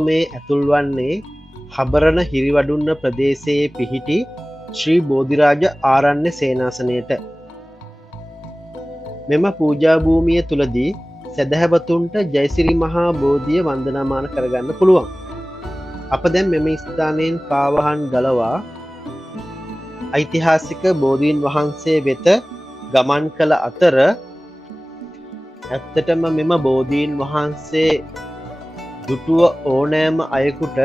මේ ඇතුල් වන්නේ හබරණ හිරිවඩුන්න ප්‍රදේශයේ පිහිටි ශ්‍රී බෝධිරාජ ආරණ්‍ය සේනාසනයට. මෙම පූජා භූමිය තුලදී සදහැවතුන්ට ජයසිරි මහා බෝධිය වන්දනාමාන කරගන්න පුළුවන්. අප දැන් මෙම ස්ථානයෙන් පාවහන් ගලවා ඓතිහාසික බෝධීන් වහන්සේ වෙත ගමන් කළ අතර ඇත්තටම මෙම බෝධීන් වහන්සේ දුටුව ඕනෑම අයෙකුට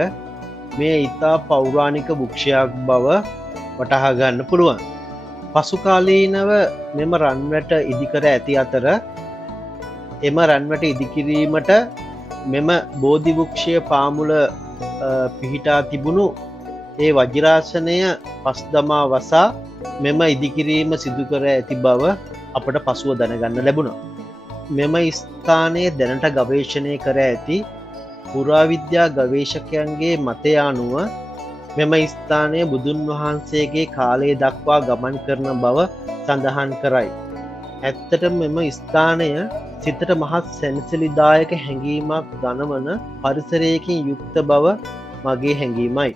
මේ ඉතා පෞරාණික වෘක්ෂයක් බව වටහා ගන්න පුළුවන්. පසු කාලීනව මෙම රන්වැට ඉදිකර ඇති අතර එම රන්වැට ඉදිකිරීමට මෙම බෝධි වෘක්ෂය පාමුල පිහිටා තිබුණු ඒ වජිරාසනය පස් දමා වසා මෙම ඉදිකිරීම සිදු කර ඇති බව අපට පසුව දැනගන්න ලැබුණා. මෙම ස්ථානයේ දැනට ගවේෂණය කර ඇති පුරාවිද්‍යා ගවේෂකයන්ගේ මතය අනුව මෙම ස්ථානය බුදුන් වහන්සේගේ කාලය දක්වා ගමන් කරන බව සඳහන් කරයි. ඇත්තට මෙම ස්ථානය සිතට මහත් සැනසිලිදායක හැඟීමක් දනවන පරිසරයකින් යුක්ත බව මගේ හැඟීමයි.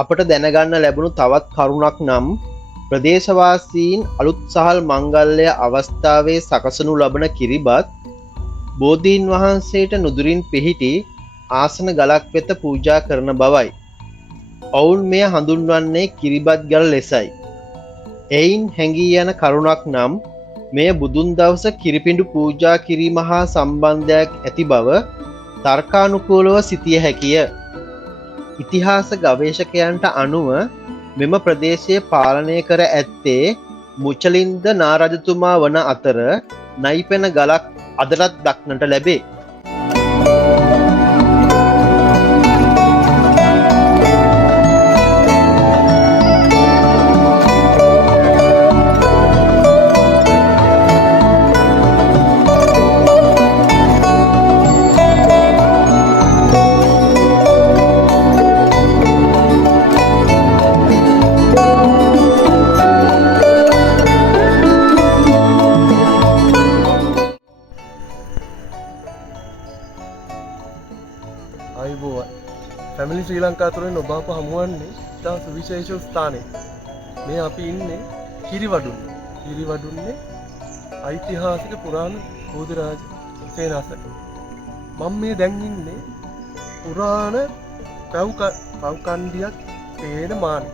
අපට දැනගන්න ලැබුණු තවත් කරුණක් නම් ප්‍රදේශවාසීන් අලුත් සහල් මංගල්‍ය අවස්ථාවේ සකසනු ලබන කිරිබත් බෝධීන් වහන්සේට නුදුරින් පිහිටි ආසන ගලක් වෙත පූජා කරන බවයි. ඔවුන් මෙය හඳුන්වන්නේ කිරිබත් ගල් ලෙසයි. එයින් හැඟී යන කරුණක් නම් මෙය බුදුන් දවස කිරිපිඬු පූජා කිරීම හා සම්බන්ධයක් ඇති බව තර්කානුකූලව සිතිය හැකිය. ඉතිහාස ගවේෂකයන්ට අනුව මෙම ප්‍රදේශය පාලනය කර ඇත්තේ මුචලින්ද නාරජතුමා වන අතර නයිපෙන ගලක් අදටත් දක්නට ලැබේ. ෆැමිලි ශ්‍රී ලංකා තුළින් ඔබ අප හමුවන්නේ ඉතා සුවිශේෂ ස්ථානයේ. මේ අපි ඉන්නේ කිරිවඩුන්නේ ඓතිහාසික පුරාණ බෝධිරාජ සේනාසන. මම මේ දැන් ඉන්නේ පුරාණ පව්කණ්ඩියක් පේන මානෙ.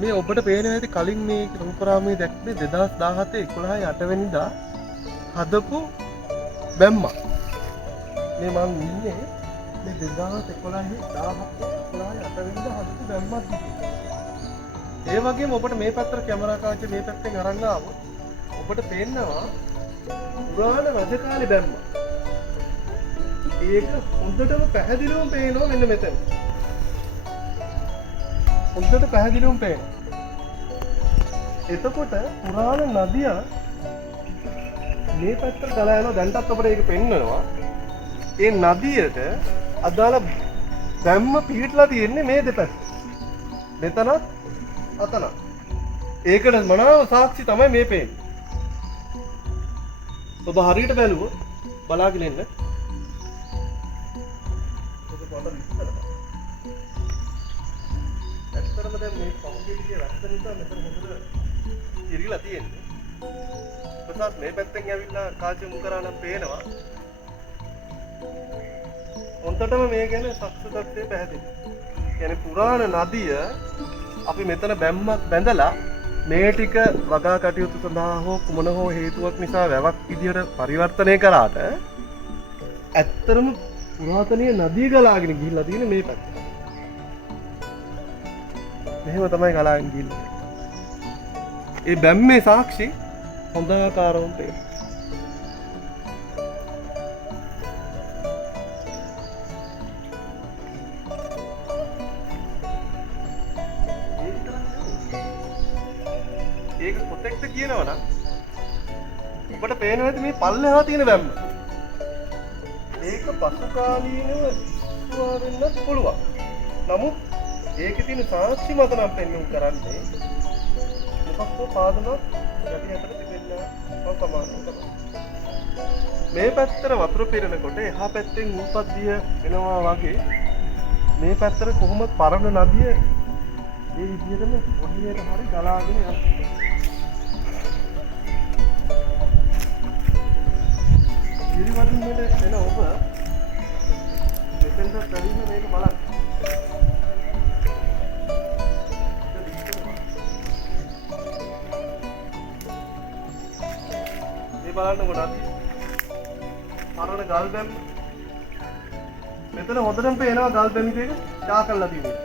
මේ ඔබට පේන ඇති කලින් මේ රූපරාමයේ දැක්කේ 2017 11 8 වෙනිදා හදපු බැම්මක්. මේ මම ඉන්නේ 2011 ඒ වගේම ඔබට මේ පැත්තට කැමරා කාචේ මේ පැත්තෙන් අරන් ආවොත් ඔබට පේනවා පුරාණ රජකාලේ බැම්ම. ඒක හොඳටම පැහැදිලිවම පේනවා මෙන්න මෙතන. හොඳට පැහැදිලිවම පේනවා. එතකොට පුරාණ නදිය මේ පැත්තට ගලා යනවා. දැන්ටත් ඔබට ඒක පෙන්නනවා. ඒ නදියට අදාළ බැම්ම පිහිටලා තියෙන්නේ මේ දෙපැත්ත. මෙතනත් අතනත්. ඒකට මනාව සාක්ෂි තමයි මේ පේන්නේ. ඔබ හරියට බැලුවොත් බලාගෙන ඉන්න. ඇත්තටම දැන් මේ පෞද්ගලිකයේ රැස්ස නිසා මෙතන හොඳට ඉරිලා තියෙන්නේ. කොහොමද මේ පැත්තෙන් ඇවිල්ලා කාචු මුකරා නම් පේනවා. හොඳටම මේ ගැන සත්‍යත්වය පැහැදිලි. කියන්නේ පුරාණ නදිය අපි මෙතන බැම්මක් බැඳලා මේ ටික වගා කටයුතු සඳහා හෝ කුමන හෝ හේතුවක් නිසා වැවක් විදියට පරිවර්තනය කරාට ඇත්තටම පුරාතනීය නදිය ගලාගෙන ගිහිල්ලා තියෙන මේ පැත්ත. මෙහෙම තමයි ගලාගෙන ගිහිල්ලා. ඒ බැම්මේ සාක්ෂි හොඳ ආකාරවම පේනවා. ඒක කොතෙක්ද කියනවනම් ඔබට පේනවා ඇති මේ පල්ලෙහා තියෙන බැම්ම. ඒක පසු කාලීනව ඉස්තුවා වෙන්නත් පුළුවන්. නමුත් ඒකේ තියෙන සාක්ෂි මත නම් පෙන්වන්න කරන්නේ මොකක්ද පාදමක් යටි අතර තිබෙන්න සමානව තමයි. මේ පැත්තට වතුර පිරෙනකොට එහා පැත්තෙන් උල්පත්දිය වෙනවා වගේ මේ පැත්තට කොහොමද පරණ නදිය මේ විදිහටම පොඩියට හරි ගලාගෙන යනවා. කිරිවඩුන්නේට එන ඔබ මෙතෙන්ට පැවිදින මේක බලන්න. මේ බලන්නකො නදී. පරණ ගල් බැම්. මෙතන හොඳටම පේනවා ගල් බැම් එක ඩා කරලා තියෙනවා.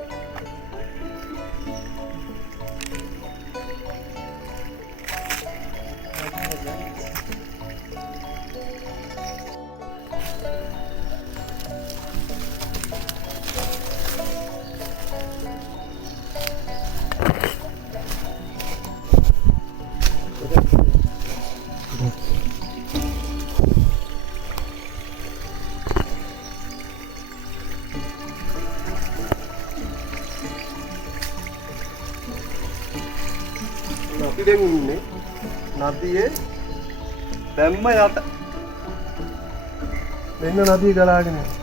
අපි දැන් ඉන්නේ නදියේ බැම්ම යට. මෙන්න නදිය ගලාගෙන යනවා.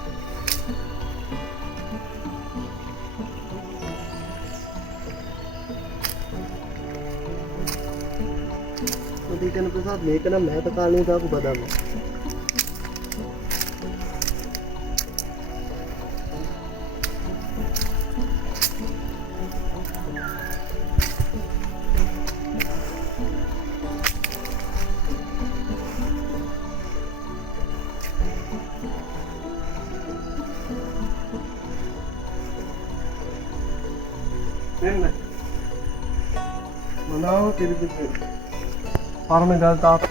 කියන ප්‍රසාද් මේක නම් මෑත කාලේ දාපු බදන්න. මෙන්න මනාව පිළිපිට පරණ ගල් තාප්ප